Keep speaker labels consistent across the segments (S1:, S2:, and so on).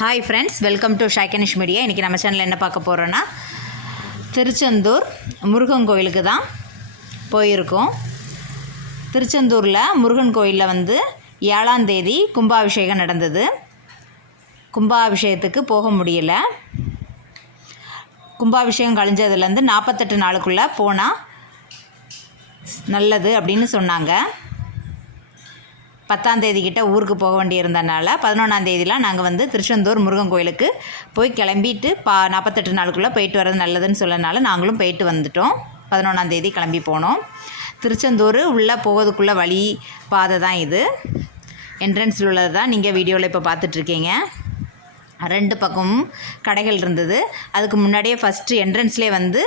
S1: Hi friends welcome to ஷைக்கனிஷ் media இன்றைக்கி நம்ம சேனலில் என்ன பார்க்க போகிறோன்னா திருச்செந்தூர் முருகன் கோயிலுக்கு தான் போயிருக்கோம். திருச்செந்தூரில் முருகன் கோயிலில் வந்து ஏழாம் தேதி கும்பாபிஷேகம் நடந்தது. கும்பாபிஷேகத்துக்கு போக முடியல. கும்பாபிஷேகம் கழிஞ்சதுலேருந்து நாற்பத்தெட்டு நாளுக்குள்ளே போனால் நல்லது அப்படின்னு சொன்னாங்க. பத்தாம் தேதி கிட்ட ஊருக்கு போக வேண்டியிருந்தனால பதினொன்றாம் தேதிலாம் நாங்கள் வந்து திருச்செந்தூர் முருகன் கோயிலுக்கு போய் கிளம்பிட்டு பா நாற்பத்தெட்டு நாளுக்குள்ளே போயிட்டு வர்றது நல்லதுன்னு சொல்லனால நாங்களும் போயிட்டு வந்துட்டோம். பதினொன்றாம் தேதி கிளம்பி போனோம். திருச்செந்தூர் உள்ளே போகிறதுக்குள்ள வழி பாதை தான் இது. என்ட்ரன்ஸில் உள்ளது தான் நீங்கள் வீடியோவில் இப்போ பார்த்துட்ருக்கீங்க. ரெண்டு பக்கமும் கடைகள் இருந்தது. அதுக்கு முன்னாடியே ஃபஸ்ட்டு என்ட்ரன்ஸ்லேயே வந்து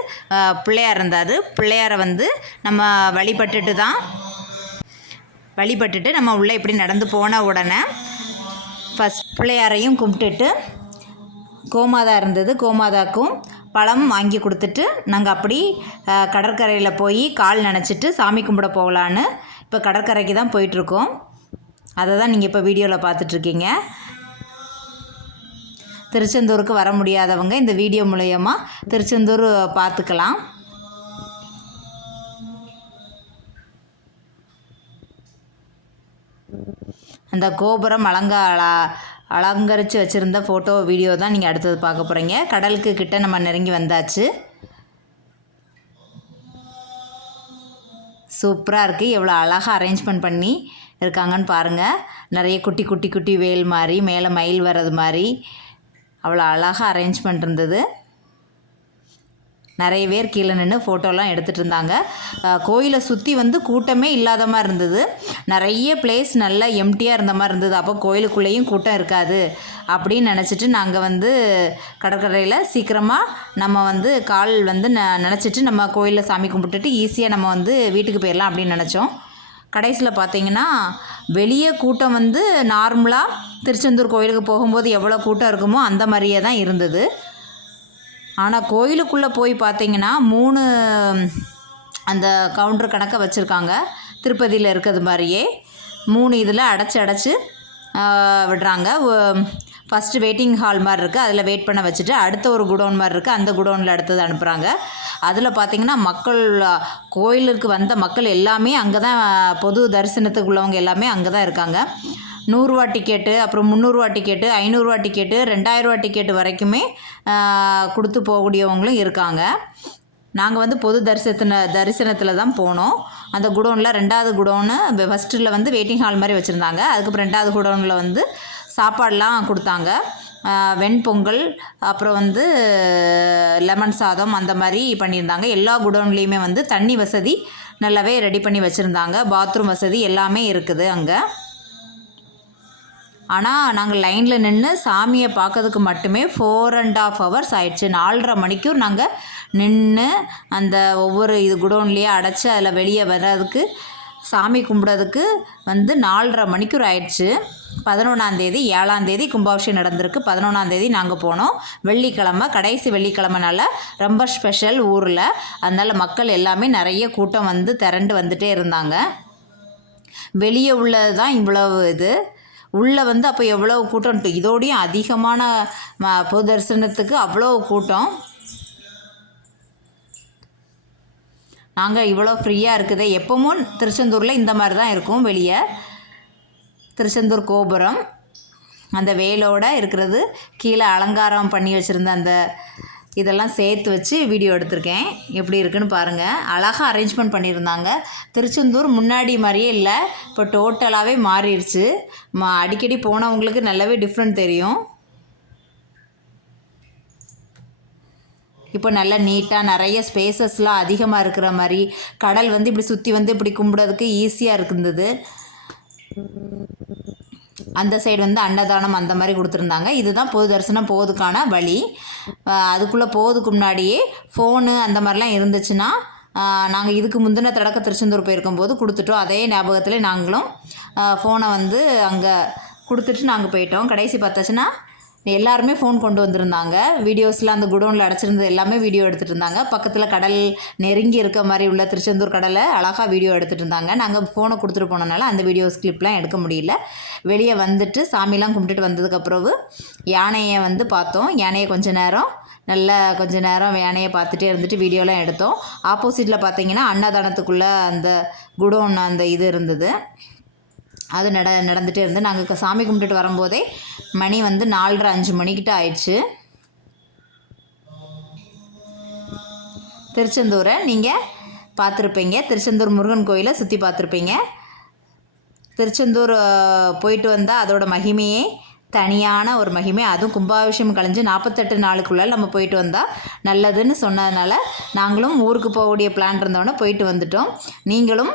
S1: பிள்ளையார் இருந்தார். பிள்ளையாரை வந்து நம்ம வழிபட்டுட்டு தான் வழிபட்டுட்டு நம்ம உள்ளே இப்படி நடந்து போன உடனே ஃபஸ்ட் பிள்ளையாரையும் கும்பிட்டுட்டு கோமாதா இருந்தது. கோமாதாக்கும் பழம் வாங்கி கொடுத்துட்டு நாங்கள் அப்படி கடற்கரையில் போய் கால் நினச்சிட்டு சாமி கும்பிட போகலான்னு இப்போ கடற்கரைக்கு தான் போயிட்டுருக்கோம். அதை தான் நீங்கள் இப்போ வீடியோவில் பார்த்துட்ருக்கீங்க திருச்செந்தூருக்கு வர முடியாதவங்க இந்த வீடியோ மூலயமா திருச்செந்தூர் பார்த்துக்கலாம். அந்த கோபுரம் அலங்கா அலங்கரித்து வச்சுருந்த ஃபோட்டோ வீடியோ தான் நீங்கள் அடுத்தது பார்க்க போகிறீங்க கடலுக்கு கிட்ட நம்ம நெருங்கி வந்தாச்சு. சூப்பராக இருக்குது எவ்வளோ அழகாக அரேஞ்ச்மெண்ட் பண்ணி இருக்காங்கன்னு பாருங்கள் நிறைய குட்டி குட்டி குட்டி வேல் மாதிரி மேலே மயில் வர்றது மாதிரி. அவ்வளோ அழகாக அரேஞ்ச்மெண்ட் இருந்தது நிறைய பேர் கீழே நின்று ஃபோட்டோலாம் எடுத்துகிட்டு இருந்தாங்க. கோயிலை சுற்றி வந்து கூட்டமே இல்லாத மாதிரி இருந்தது. நிறைய பிளேஸ் நல்லா எம்டியாக இருந்த மாதிரி இருந்தது. அப்போ கோயிலுக்குள்ளேயும் கூட்டம் இருக்காது அப்படின்னு நினச்சிட்டு நாங்கள் வந்து கடற்கரையில் சீக்கிரமாக நம்ம வந்து கால் வந்து ந நினச்சிட்டு நம்ம கோயிலில் சாமி கும்பிட்டுட்டு ஈஸியாக நம்ம வந்து வீட்டுக்கு போயிடலாம் அப்படின்னு நினச்சோம். கடைசியில் பார்த்தீங்கன்னா வெளியே கூட்டம் வந்து நார்மலாக திருச்செந்தூர் கோயிலுக்கு போகும்போது எவ்வளோ கூட்டம் இருக்குமோ அந்த மாதிரியே தான் இருந்தது. ஆனால் கோயிலுக்குள்ளே போய் பார்த்தீங்கன்னா மூணு அந்த கவுண்டர் கணக்கை வச்சுருக்காங்க. திருப்பதியில் இருக்கிறது மாதிரியே. மூணு இதில் அடைச்சி அடைச்சி விடுறாங்க. ஃபஸ்ட்டு வெயிட்டிங் ஹால் மாதிரி இருக்குது அதில் வெயிட் பண்ண வச்சுட்டு அடுத்த ஒரு குடோன் மாதிரி இருக்குது அந்த குடோனில் அடுத்தது அனுப்புகிறாங்க அதில் பார்த்திங்கன்னா மக்கள் கோயிலுக்கு வந்த மக்கள் எல்லாமே அங்கே தான் பொது தரிசனத்துக்கு உள்ளவங்க எல்லாமே அங்கே தான் இருக்காங்க. நூறுரூவா டிக்கெட்டு அப்புறம் முந்நூறுரூவா டிக்கெட்டு ஐநூறுரூவா டிக்கெட்டு ரெண்டாயிரரூவா டிக்கெட்டு வரைக்குமே கொடுத்து போகக்கூடியவங்களும் இருக்காங்க. நாங்கள் வந்து பொது தரிசனத்தின தரிசனத்தில் தான் போனோம். அந்த குடோனில் ரெண்டாவது குடோனு ஃபஸ்ட்டில் வந்து வெயிட்டிங் ஹால் மாதிரி வச்சுருந்தாங்க. அதுக்கப்புறம் ரெண்டாவது குடோனில் வந்து சாப்பாடெலாம் கொடுத்தாங்க. வெண்பொங்கல் அப்புறம் வந்து லெமன் சாதம் அந்த மாதிரி பண்ணியிருந்தாங்க. எல்லா குடோன்லேயுமே வந்து தண்ணி வசதி நல்லாவே ரெடி பண்ணி வச்சுருந்தாங்க. பாத்ரூம் வசதி எல்லாமே இருக்குது அங்கே. ஆனால் நாங்கள் லைனில் நின்று சாமியை பார்க்கறதுக்கு மட்டுமே ஃபோர் அண்ட் ஆஃப் ஹவர்ஸ் ஆயிடுச்சு. நாலரை மணிக்கும் நாங்கள் நின்று அந்த ஒவ்வொரு இது குடோன்லேயே அடைச்சி அதில் வெளியே வர்றதுக்கு சாமி கும்பிட்றதுக்கு வந்து நாலரை மணிக்கூர் ஆயிடுச்சு. பதினொன்றாந்தேதி ஏழாந்தேதி கும்பாபிஷேகம் நடந்திருக்கு. பதினொன்றாந்தேதி நாங்கள் போனோம். வெள்ளிக்கிழமை கடைசி வெள்ளிக்கிழமைனால ரொம்ப ஸ்பெஷல் ஊரில். அதனால் மக்கள் எல்லாமே நிறைய கூட்டம் வந்து திரண்டு வந்துகிட்டே இருந்தாங்க. வெளியே உள்ளது தான் இவ்வளவு இது. உள்ளே வந்து அப்போ எவ்வளோ கூட்டம்? இதோடையும் அதிகமான ம- பொது தரிசனத்துக்கு அவ்வளோ கூட்டம். நாங்கள் இவ்வளோ ஃப்ரீயாக இருக்குது. எப்பவும் திருச்செந்தூரில் இந்த மாதிரி தான் இருக்கும் வெளியே. திருச்செந்தூர் கோபுரம். அந்த வேலோட இருக்கிறது. கீழே அலங்காரம் பண்ணி வச்சுருந்த அந்த இதெல்லாம் சேர்த்து வச்சு வீடியோ எடுத்திருக்கேன். எப்படி இருக்குன்னு பாருங்கள் அழகாக அரேஞ்ச்மெண்ட் பண்ணியிருந்தாங்க. திருச்செந்தூர் முன்னாடி மாதிரியே இல்லை. இப்போ டோட்டலாகவே மாறிடுச்சு மா அடிக்கடி போனவங்களுக்கு நல்லாவே டிஃப்ரெண்ட் தெரியும். இப்போ நல்லா நீட்டாக நிறைய ஸ்பேசஸ்லாம் அதிகமாக இருக்கிற மாதிரி கடல் வந்து இப்படி சுற்றி வந்து இப்படி கும்பிட்றதுக்கு ஈஸியாக இருந்தது. அந்த சைடு வந்து அன்னதானம் அந்த மாதிரி கொடுத்துருந்தாங்க. இதுதான் பொது தரிசனம் போகிறதுக்கான வழி. அதுக்குள்ளே போகிறதுக்கு முன்னாடியே ஃபோனு அந்த மாதிரிலாம் இருந்துச்சுன்னா நாங்கள் இதுக்கு முந்தின தடக்க திருச்செந்தூர் போயிருக்கும்போது கொடுத்துட்டோம். அதே ஞாபகத்தில் நாங்களும் ஃபோனை வந்து அங்கே கொடுத்துட்டு நாங்கள் போயிட்டோம். கடைசி பார்த்தாச்சுன்னா எல்லாருமே ஃபோன் கொண்டு வந்திருந்தாங்க. வீடியோஸில் அந்த குடோனில் அடைச்சிருந்தது எல்லாமே வீடியோ எடுத்துகிட்டு இருந்தாங்க பக்கத்தில் கடல் நெருங்கி இருக்க மாதிரி உள்ள திருச்செந்தூர் கடலை அழகாக வீடியோ எடுத்துகிட்டு இருந்தாங்க நாங்கள் ஃபோனை கொடுத்துட்டு போனனால அந்த வீடியோஸ் கிளிப்லாம் எடுக்க முடியல. வெளியே வந்துட்டு சாமிலாம் கும்பிட்டுட்டு வந்ததுக்கப்புறவு யானையை வந்து பார்த்தோம். யானையை கொஞ்ச நேரம் நல்லா கொஞ்ச நேரம் யானையை பார்த்துட்டே இருந்துட்டு வீடியோலாம் எடுத்தோம். ஆப்போசிட்டில் பார்த்தீங்கன்னா அன்னதானத்துக்குள்ளே அந்த குடோன் அந்த இது இருந்தது. அது நட நடந்துகிட்டே இருந்து நாங்கள் சாமி கும்பிட்டுட்டு வரும்போதே மணி வந்து நாலரை அஞ்சு மணிக்கிட்ட ஆயிடுச்சு. திருச்செந்தூரை நீங்கள் பார்த்துருப்பீங்க. திருச்செந்தூர் முருகன் கோயிலை சுற்றி பார்த்துருப்பீங்க. திருச்செந்தூர் போயிட்டு வந்தால் அதோட மகிமையே தனியான ஒரு மகிமை. அதுவும் கும்பாபிஷேகம் கழிஞ்சு நாற்பத்தெட்டு நாளுக்குள்ளே நம்ம போயிட்டு வந்தால் நல்லதுன்னு சொன்னதுனால நாங்களும் ஊருக்கு போகக்கூடிய பிளான் இருந்தோன்னே போயிட்டு வந்துட்டோம். நீங்களும்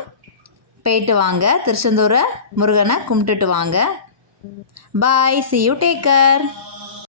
S1: போயிட்டு வாங்க. திருச்செந்தூரை முருகனை கும்பிட்டுட்டு வாங்க. பாய் சி யூ டேக்கர்